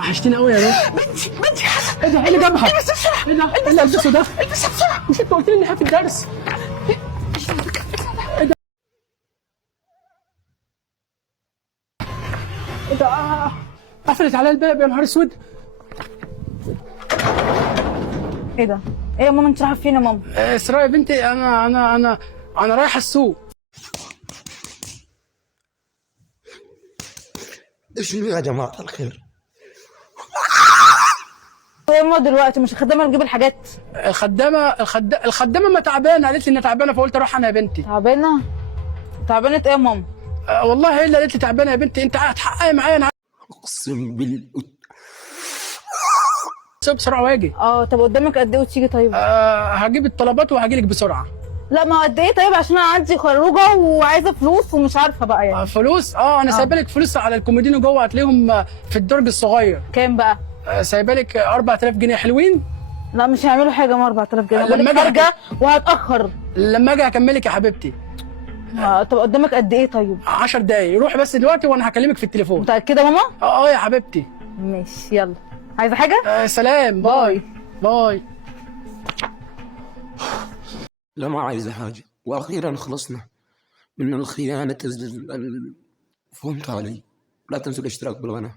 وحشتني قوي يا روح. بنتي حسن. ايه ده؟ ايه اللي جابها؟ البسي بسرعه. ايه ده؟ ايه اللي البسه ده؟ البسي بسرعه. مش انت قلت لي ان في الدرس؟ ايه ده؟ قفلت على الباب، يا نهار اسود. ايه ده؟ ايه يا ماما انت رايحه فين يا ماما؟ اسراء يا بنتي، انا رايح السوق. ايش يا جماعة الخير؟ هو يا ماما دلوقتي مش الخدامه اللي تجيب الحاجات؟ الخدامه ما تعبانه، قالت لي انها تعبانه فقلت اروح انا يا بنتي. تعبانه؟ تعبانه ايه يا ماما؟ والله هي اللي قالت لي تعبانه يا بنتي. انت هتحققي معايا، انا اقسم بال عايز بسرعه واجي. طب قدامك قد ايه وتيجي طيب؟ هجيب الطلبات وهجي لك بسرعه. لا ما قد ايه طيب، عشان انا عندي خروجه وعايزه فلوس ومش عارفه بقى يعني. فلوس؟ انا سايبه لك فلوس على الكومودينو جوه، هتلاقيهم في الدرج الصغير. كام بقى؟ سايبه لك 4000 جنيه حلوين. لا مش هيعملوا حاجه، ما 4000 جنيه لما لما أجي خارجه وهتاخر. لما اجي هكملك يا حبيبتي. طب قدامك قد ايه طيب؟ 10 دقايق، روحي بس دلوقتي وانا هكلمك في التليفون. متاكده يا ماما؟ يا حبيبتي. ماشي يلا. عايزه حاجه؟ سلام، باي باي. لا ما عايزة حاجة، واخيرا خلصنا من الخيانة. فهمت علي؟ لا تنسوا الاشتراك بالقناة.